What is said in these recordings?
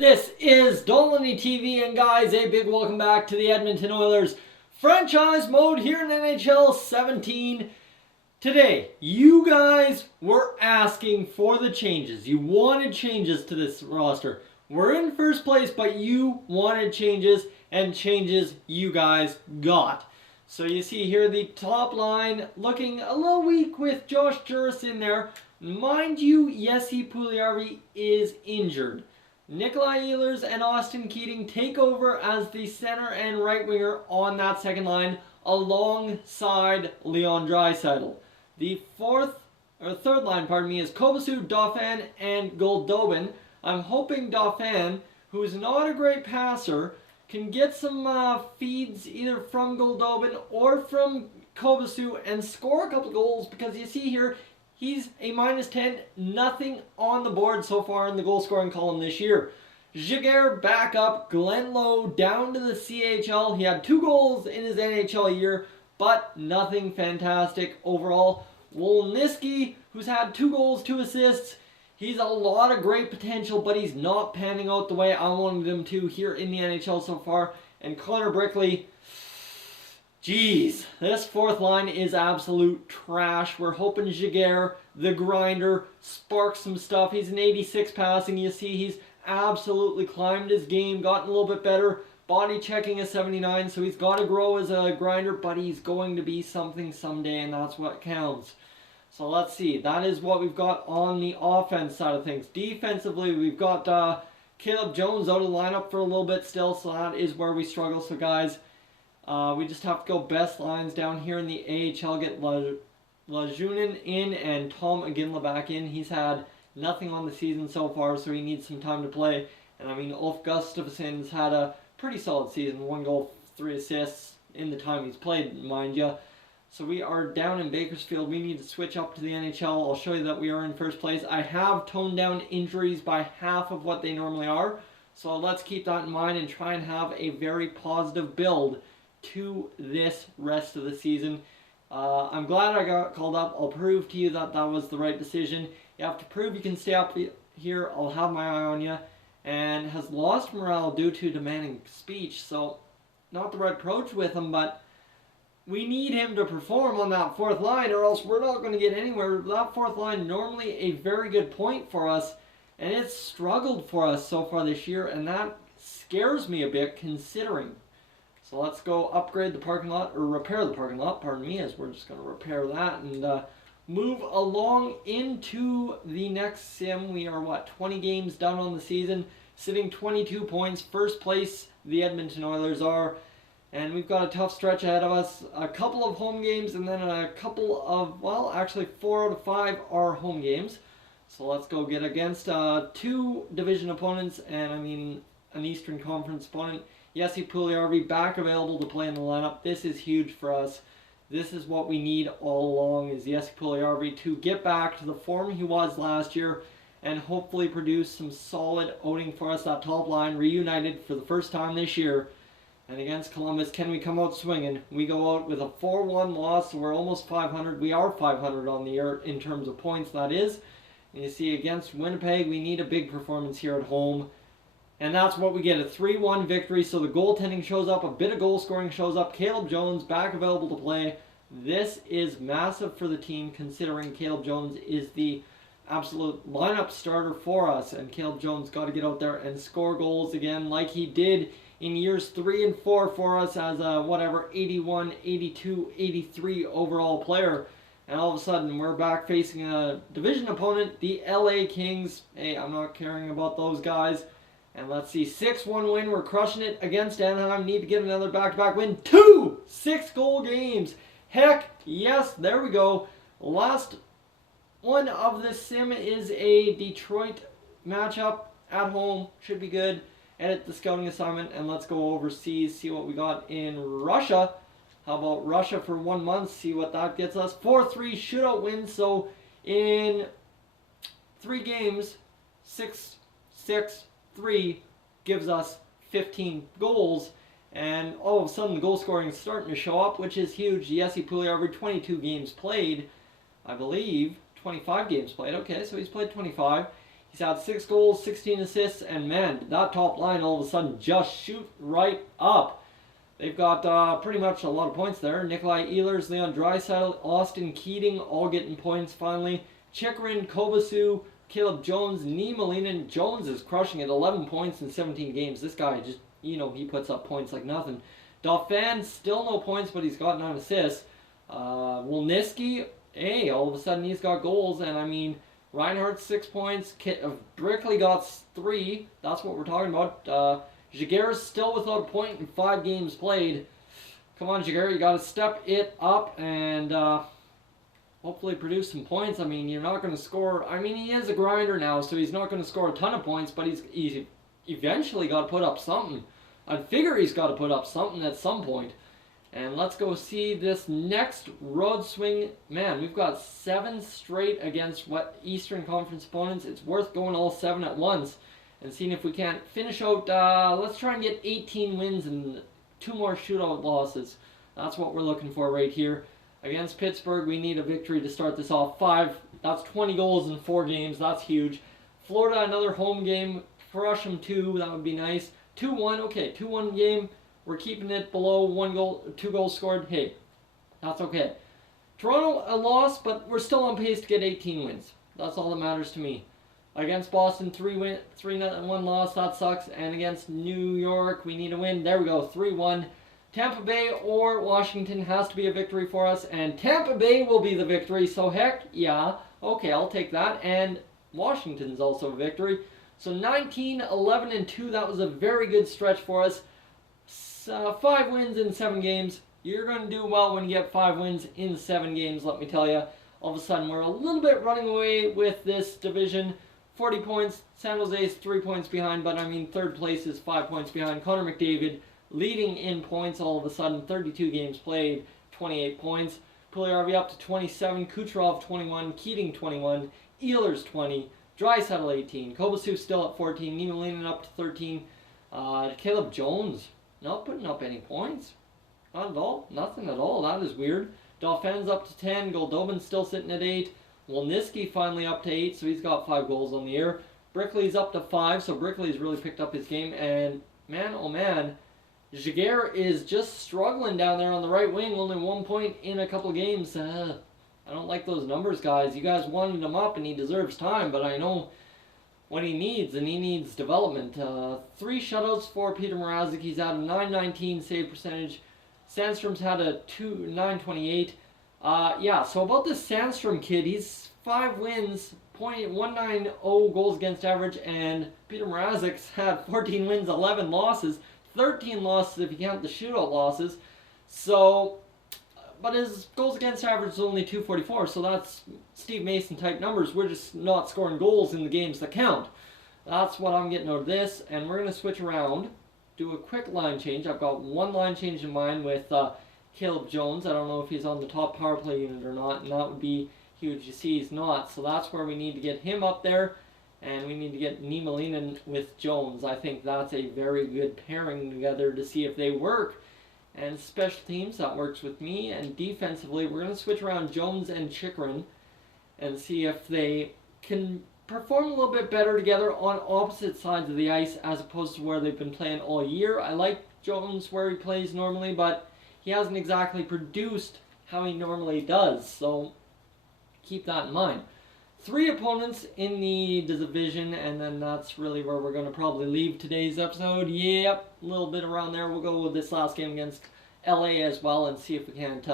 This is Dolynny TV, and guys, a big welcome back to the Edmonton Oilers franchise mode here in NHL 17. Today, you guys were asking for the changes. You wanted changes to this roster. We're in first place, but you wanted changes, and changes you guys got. So you see here the top line looking a little weak with Josh Juris in there. Mind you, Jesse Puljujärvi is injured. Nikolai Ehlers and Austin Keating take over as the center and right winger on that second line alongside Leon Draisaitl. The third line, is Kobasu, Dauphin, and Goldobin. I'm hoping Dauphin, who's not a great passer, can get some feeds either from Goldobin or from Kobasu and score a couple goals, because you see here, he's a -10, nothing on the board so far in the goal scoring column this year. Giguère back up, Glenn Lowe down to the CHL. He had 2 goals in his NHL year, but nothing fantastic overall. Wolniski, who's had 2 goals, 2 assists. He's a lot of great potential, but he's not panning out the way I wanted him to here in the NHL so far. And Connor Brickley, jeez, this fourth line is absolute trash. We're hoping Giguère, the grinder, sparks some stuff. He's an 86 passing. You see he's absolutely climbed his game, gotten a little bit better. Body checking a 79, so he's got to grow as a grinder, but he's going to be something someday, and that's what counts. So let's see. That is what we've got on the offense side of things. Defensively, we've got Caleb Jones out of the lineup for a little bit still, so that is where we struggle. So guys, we just have to go best lines down here in the AHL. Get Lajunin in and Tom Iginla back in. He's had nothing on the season so far, so he needs some time to play. And I mean, Ulf Gustafsson's had a pretty solid season. 1 goal, 3 assists in the time he's played, mind you. So we are down in Bakersfield. We need to switch up to the NHL. I'll show you that we are in first place. I have toned down injuries by half of what they normally are. So let's keep that in mind and try and have a very positive build to this rest of the season. I'm glad I got called up. I'll prove to you that that was the right decision. You have to prove you can stay up here. I'll have my eye on you. And has lost morale due to demanding speech. So not the right approach with him, but we need him to perform on that fourth line, or else we're not going to get anywhere. That fourth line, normally a very good point for us, and it's struggled for us so far this year, and that scares me a bit considering. So let's go upgrade the parking lot, or repair the parking lot, pardon me, as we're just going to repair that and move along into the next sim. We are, 20 games done on the season, sitting 22 points. First place the Edmonton Oilers are. And we've got a tough stretch ahead of us. A couple of home games and then a couple of, well, actually 4 out of 5 are home games. So let's go get against 2 division opponents and, an Eastern Conference opponent. Jesse Puljujärvi back available to play in the lineup. This is huge for us. This is what we need all along, is Jesse Puljujärvi to get back to the form he was last year and hopefully produce some solid outing for us. That top line reunited for the first time this year. And against Columbus, can we come out swinging? We go out with a 4-1 loss, so we're almost 500. We are 500 on the year in terms of points, that is. And you see, against Winnipeg, we need a big performance here at home. And that's what we get, a 3-1 victory. So the goaltending shows up, a bit of goal scoring shows up. Caleb Jones back available to play. This is massive for the team, considering Caleb Jones is the absolute lineup starter for us. And Caleb Jones got to get out there and score goals again like he did in years 3 and 4 for us as a 81, 82, 83 overall player. And all of a sudden, we're back facing a division opponent, the LA Kings. Hey, I'm not caring about those guys. And let's see, 6-1 win. We're crushing it against Anaheim. Need to get another back-to-back win. 2 6-goal games. Heck, yes, there we go. Last one of this sim is a Detroit matchup at home. Should be good. Edit the scouting assignment, and let's go overseas, see what we got in Russia. How about Russia for 1 month, see what that gets us. 4-3 shootout win, so in 3 games, 6-6-3 gives us 15 goals. And all of a sudden, the goal scoring is starting to show up, which is huge. Jesse Puljujärvi, 22 games played, I believe. 25 games played. Okay, so he's played 25. He's had 6 goals, 16 assists, and man, that top line all of a sudden just shoot right up. They've got pretty much a lot of points there. Nikolai Ehlers, Leon Draisaitl, Austin Keating all getting points finally. Chychrun, Kovacic, Caleb Jones, Niemelainen. Jones is crushing it, 11 points in 17 games. This guy just, he puts up points like nothing. Dauphin, still no points, but he's got 9 assists. Wolniski, hey, all of a sudden he's got goals, and I mean, Reinhardt 6 points. Brickley got 3. That's what we're talking about. Jaguar's still without a point in 5 games played. Come on, Jaguar, you got to step it up and hopefully produce some points. I mean, you're not going to score. I mean, he is a grinder now, so he's not going to score a ton of points, but he's eventually got to put up something. I'd figure he's got to put up something at some point. And let's go see this next road swing. Man, we've got 7 straight against Eastern Conference opponents. It's worth going all 7 at once and seeing if we can't finish out. Let's try and get 18 wins and 2 more shootout losses. That's what we're looking for right here. Against Pittsburgh, we need a victory to start this off. 5, that's 20 goals in 4 games. That's huge. Florida, another home game. Crush them 2, that would be nice. 2-1, okay, 2-1 game. We're keeping it below 2 goals scored. Hey, that's okay. Toronto, a loss, but we're still on pace to get 18 wins. That's all that matters to me. Against Boston, 3-1 loss. That sucks. And against New York, we need a win. There we go, 3-1. Tampa Bay or Washington has to be a victory for us. And Tampa Bay will be the victory. So heck, yeah. Okay, I'll take that. And Washington's also a victory. So 19, 11, and 2. That was a very good stretch for us. 5 wins in 7 games. You're going to do well when you get 5 wins in 7 games, let me tell you. All of a sudden, we're a little bit running away with this division. 40 points. San Jose's 3 points behind, but I mean, 3rd place is 5 points behind. Connor McDavid leading in points all of a sudden. 32 games played, 28 points. Puljujarvi up to 27. Kucherov 21. Keating 21. Ehlers 20. Draisaitl 18. Kovacic still at 14. Niemelainen up to 13. Caleb Jones not putting up any points. Not at all. Nothing at all. That is weird. Dauphin's up to 10. Goldobin's still sitting at 8. Wolniski finally up to 8, so he's got 5 goals on the year. Brickley's up to 5, so Brickley's really picked up his game. And man, oh man, Jaguar is just struggling down there on the right wing. Only 1 point in a couple games. I don't like those numbers, guys. You guys wanted him up, and he deserves time, but I know what he needs, and he needs development. 3 shutouts for Peter Mrazek. He's at a .919 save percentage. Sandstrom's had a .928. Yeah, so about this Sandstrom kid, he's 5 wins, .190 goals against average, and Peter Mrazek's had 14 wins, 11 losses, 13 losses if you count the shootout losses. So, but his goals against average is only .244, so that's Steve Mason type numbers. We're just not scoring goals in the games that count. That's what I'm getting out of this, and we're going to switch around, do a quick line change. I've got 1 line change in mind with Caleb Jones. I don't know if he's on the top power play unit or not, and that would be huge. You see he's not, so that's where we need to get him up there, and we need to get Niemelainen with Jones. I think that's a very good pairing together to see if they work. And special teams, that works with me. And defensively, we're going to switch around Jones and Chychrun and see if they can perform a little bit better together on opposite sides of the ice as opposed to where they've been playing all year. I like Jones where he plays normally, but he hasn't exactly produced how he normally does, so keep that in mind. 3 opponents in the division, and then that's really where we're going to probably leave today's episode. Yep, a little bit around there. We'll go with this last game against LA as well and see if we can't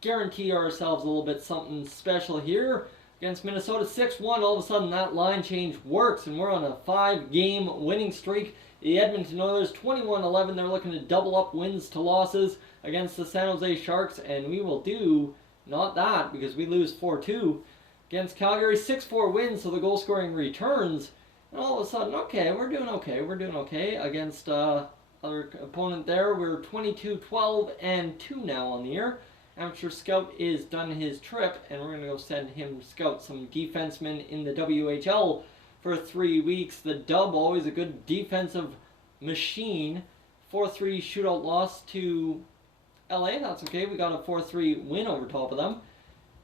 guarantee ourselves a little bit something special here. Against Minnesota 6-1, all of a sudden that line change works, and we're on a 5-game winning streak. The Edmonton Oilers 21-11, they're looking to double up wins to losses against the San Jose Sharks, and we will do not that because we lose 4-2. Against Calgary, 6-4 wins, so the goal scoring returns. And all of a sudden, okay, we're doing okay. We're doing okay. Against other opponent there, we're 22-12 and 2 now on the year. Amateur Scout is done his trip, and we're going to go send him scout some defensemen in the WHL for 3 weeks. The Dub, always a good defensive machine. 4-3 shootout loss to LA. That's okay. We got a 4-3 win over top of them.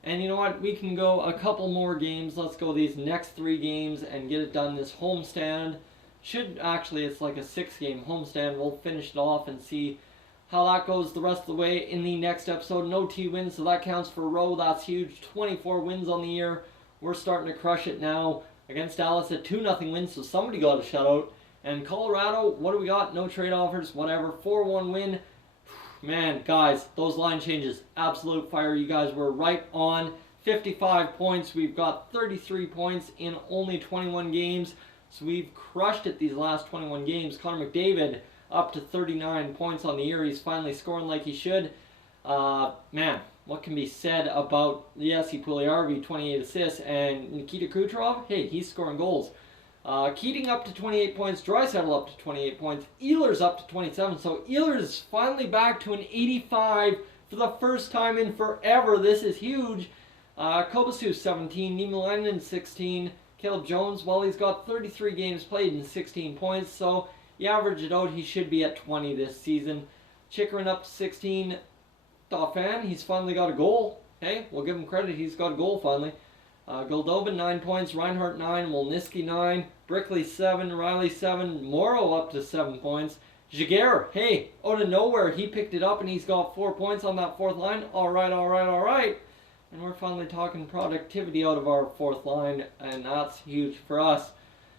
And you know what? We can go a couple more games. Let's go these next 3 games and get it done this homestand. It's like a 6-game homestand. We'll finish it off and see how that goes the rest of the way in the next episode. No T wins, so that counts for Rowe. That's huge. 24 wins on the year. We're starting to crush it now against Dallas at 2-0 wins, so somebody got a shutout. And Colorado, what do we got? No trade offers, whatever. 4-1 win. Man, guys, those line changes, absolute fire. You guys were right on. 55 points. We've got 33 points in only 21 games. So we've crushed it these last 21 games. Connor McDavid up to 39 points on the year. He's finally scoring like he should. Man, what can be said about Jesse Puljujarvi, 28 assists, and Nikita Kucherov? Hey, he's scoring goals. Keating up to 28 points, Draisaitl up to 28 points, Ehlers up to 27. So Ehlers is finally back to an 85 for the first time in forever. This is huge. Kobasu 17, Niemelainen 16, Caleb Jones, well, he's got 33 games played and 16 points, so you average it out, he should be at 20 this season. Chikrin up to 16. Dauphin, he's finally got a goal. Hey, we'll give him credit, he's got a goal finally. Goldobin 9 points, Reinhardt 9, Wolniski 9, Brickley 7, Riley 7, Morrow up to 7 points. Jaguar, hey, out of nowhere, he picked it up and he's got 4 points on that 4th line. Alright. And we're finally talking productivity out of our 4th line, and that's huge for us.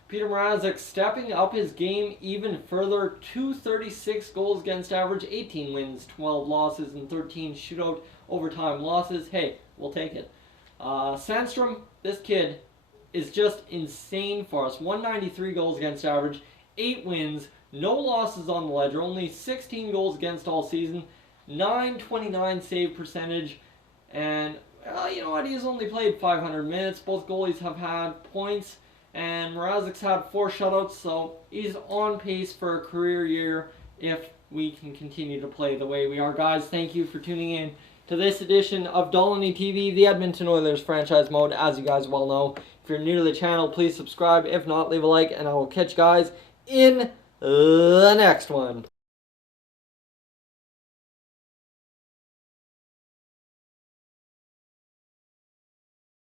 Peter Mrazek stepping up his game even further. 236 goals against average, 18 wins, 12 losses, and 13 shootout overtime losses. Hey, we'll take it. Sandstrom, this kid is just insane for us. 193 goals against average, 8 wins, no losses on the ledger, only 16 goals against all season, 929 save percentage, and well, you know what, he's only played 500 minutes. Both goalies have had points, and Mrazek's had 4 shutouts, so he's on pace for a career year if we can continue to play the way we are. Guys, thank you for tuning in to this edition of Dolynny TV, the Edmonton Oilers franchise mode. As you guys well know, if you're new to the channel, please subscribe. If not, leave a like, and I will catch you guys in the next one.